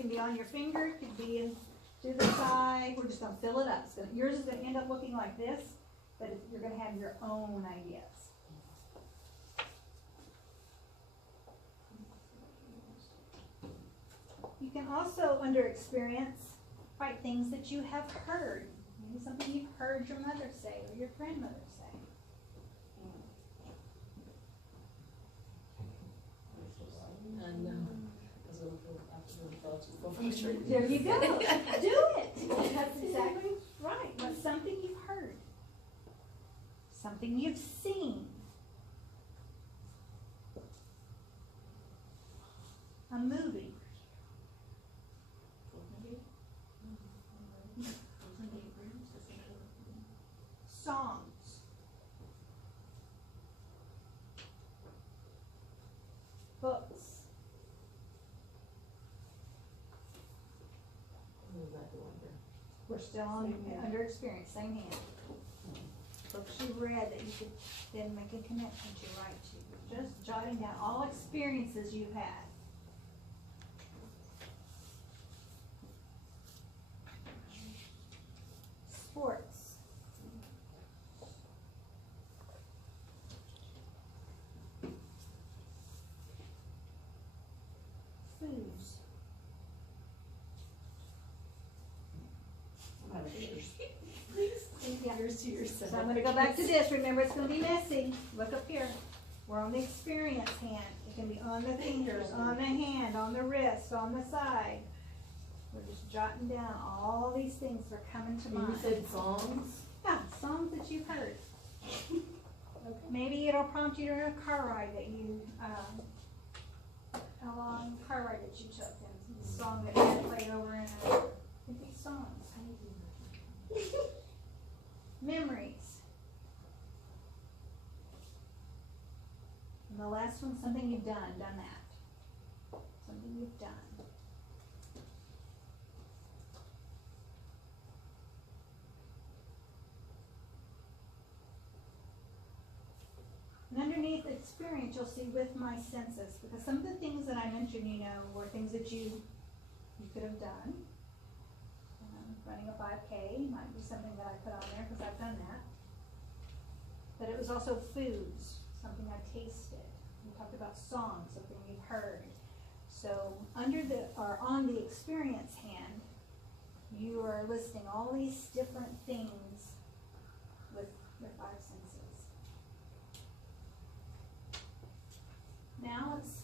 can be on your finger, it could be in, to the side. We're just gonna fill it up. So yours is gonna end up looking like this, but you're gonna have your own ideas. You can also, under experience, write things that you have heard. Maybe something you've heard your mother say or your grandmother say. There you go. Do it. That's exactly right. What's something you've heard? Something you've seen. A movie. Songs. Books. We're still on under experience, same hand. Books you read that you could then make a connection to, write to. Just jotting down all experiences you've had. Sports. Foods. Yeah. So I'm gonna go back to this. Remember, it's gonna be messy. Look up here. We're on the experience hand. It can be on the fingers, on the hand, on the wrist, on the side. We're just jotting down all these things that are coming to mind. You said songs? Yeah, songs that you've heard. Maybe it'll prompt you during a car ride that you, a long car ride that you took, and the song that you played over and over. It could be songs. Memories. And the last one, something you've done that. Something you've done. And underneath experience, you'll see with my senses, because some of the things that I mentioned, were things that you could have done. Running a 5K might be something that I put on there because I've done that. But it was also foods, something I tasted. We talked about songs, something you've heard. So on the experience hand, you are listing all these different things with your five senses. Now let's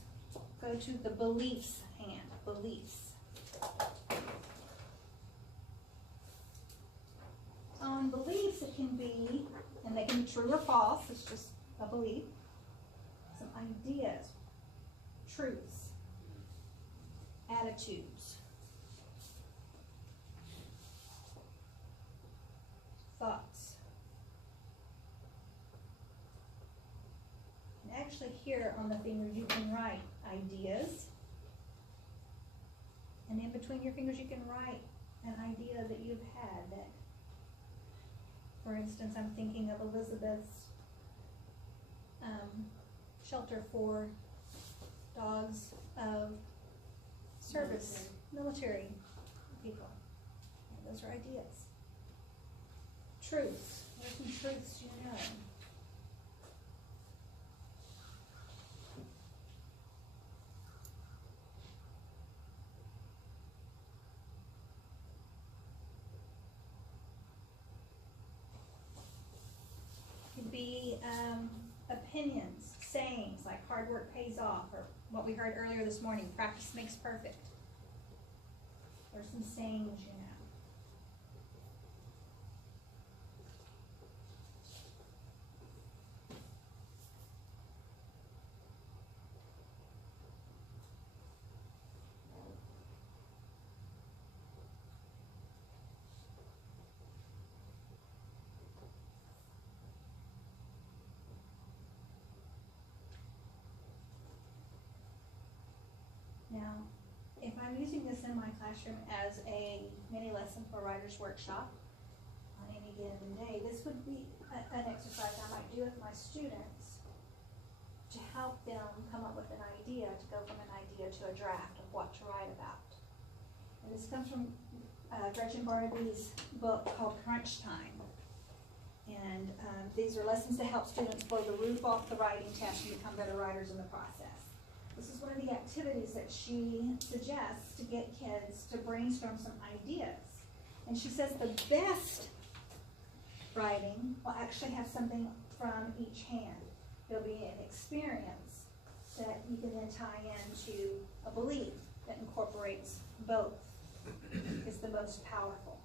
go to the beliefs hand, beliefs. On beliefs, it can be, and they can be true or false, it's just a belief, some ideas, truths, attitudes, thoughts. And actually here on the fingers you can write ideas, and in between your fingers you can write an idea that you've had that, for instance, I'm thinking of Elizabeth's shelter for dogs of service, military people. And those are ideas. Truths. What are some truths you know? Be opinions, sayings like hard work pays off, or what we heard earlier this morning, practice makes perfect. Or some sayings you know. Now, if I'm using this in my classroom as a mini lesson for Writer's Workshop on any given day, this would be an exercise I might do with my students to help them come up with an idea, to go from an idea to a draft of what to write about. And this comes from Gretchen Barnaby's book called Crunch Time. And these are lessons to help students blow the roof off the writing test and become better writers in the process. This is one of the activities that she suggests to get kids to brainstorm some ideas. And she says the best writing will actually have something from each hand. There'll be an experience that you can then tie into a belief that incorporates both. Is the most powerful.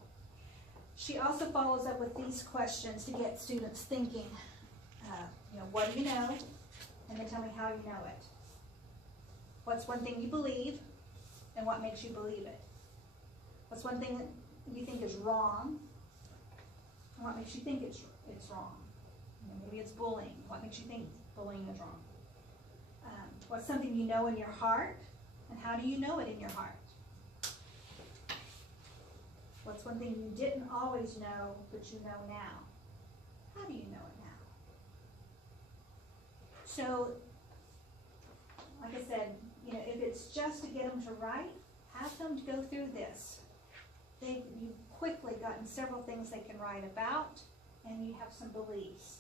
She also follows up with these questions to get students thinking, what do you know? And then tell me how you know it. What's one thing you believe, and what makes you believe it? What's one thing that you think is wrong, and what makes you think it's wrong? Maybe it's bullying. What makes you think bullying is wrong? What's something you know in your heart, and how do you know it in your heart? What's one thing you didn't always know, but you know now? How do you know it now? So, like I said, if it's just to get them to write, have them go through this. You've quickly gotten several things they can write about, and you have some beliefs.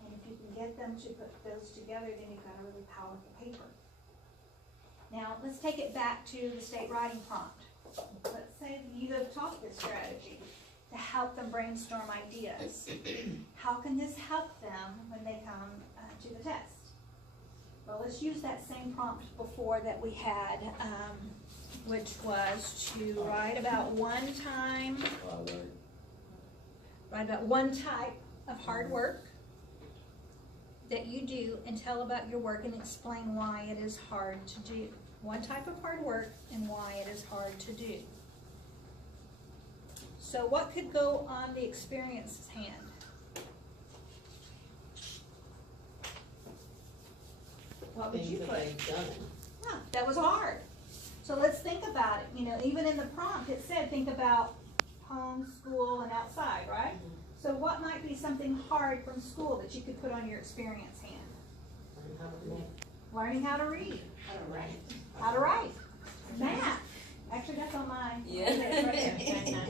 And if you can get them to put those together, then you've got a really powerful paper. Now, let's take it back to the state writing prompt. Let's say you have taught this strategy to help them brainstorm ideas. How can this help them when they come to the test? Well, let's use that same prompt before that we had, which was to write about one type of hard work that you do, and tell about your work and explain why it is hard to do. One type of hard work and why it is hard to do. So what could go on the experience's hand? What would you put? Yeah, that was hard. So let's think about it. Even in the prompt it said think about home, school, and outside, right? Mm-hmm. So what might be something hard from school that you could put on your experience hand? Learning how to read. How to write. Math. Actually, that's on mine. Yeah.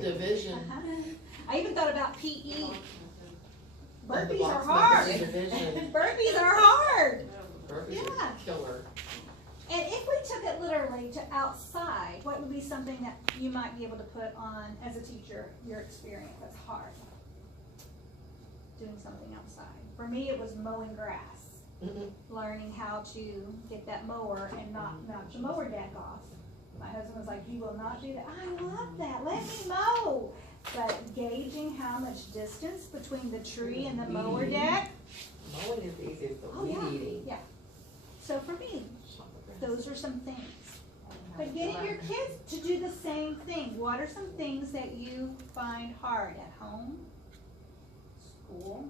Division. I even thought about PE. Burpees are hard. Burpees are hard. Burpees are killer. And if we took it literally to outside, what would be something that you might be able to put on as a teacher, your experience that's hard? Doing something outside. For me, it was mowing grass. Learning how to get that mower and knock the mower deck off. My husband was like, you will not do that. I love that. Let me mow. But gauging how much distance between the tree and the mower deck. Mowing is the easiest, but weed eating. Yeah. So for me, those are some things. But getting your kids to do the same thing. What are some things that you find hard at home, school,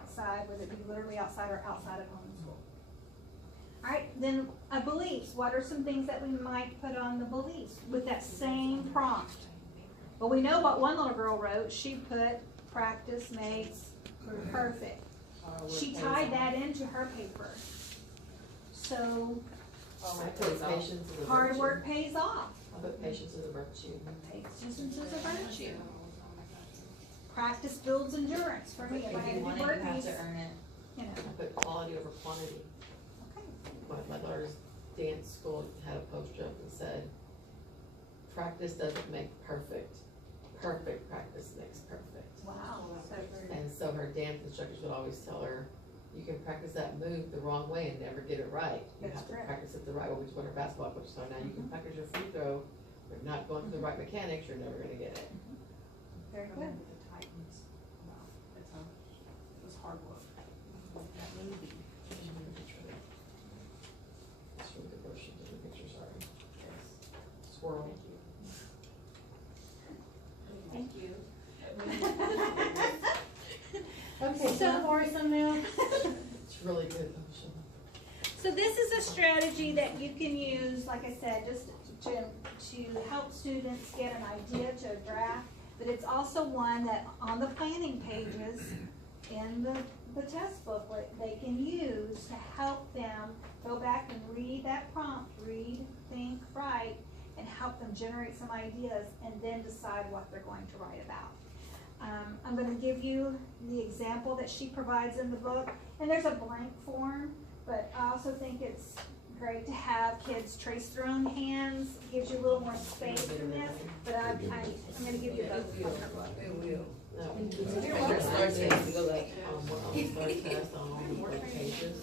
outside, whether it be literally outside or outside of home and school? All right, then beliefs. What are some things that we might put on the beliefs with that same prompt? Well, we know what one little girl wrote. She put practice makes perfect. She tied that into her paper. So hard work pays off. I put patience is a virtue. Patience is a virtue. Practice builds endurance. For me, if I had to do burpees, I put quality over quantity. Okay. My daughter's dance school had a poster up and said, practice doesn't make perfect. Perfect practice makes perfect. Wow. And so her dance instructors would always tell her, you can practice that move the wrong way and never get it right. You That's have to correct. practice it the right way, which is what her basketball coach told her. Now you can practice your free throw, but not going through the right mechanics, you're never gonna get it. Very good. The Titans. Wow, it was hard work. That movie. It's really good version of the picture, sorry. Squirrel. Thank you. Okay, So worrisome now. It's really good. So this is a strategy that you can use, like I said, just to help students get an idea to a draft, but it's also one that on the planning pages in the test booklet they can use to help them go back and read that prompt, read, think, write, and help and generate some ideas and then decide what they're going to write about. I'm gonna give you the example that she provides in the book, and there's a blank form, but I also think it's great to have kids trace their own hands, gives you a little more space in this, but I'm gonna give you both from her book. It will. No. You're welcome. On the third test on 4 pages.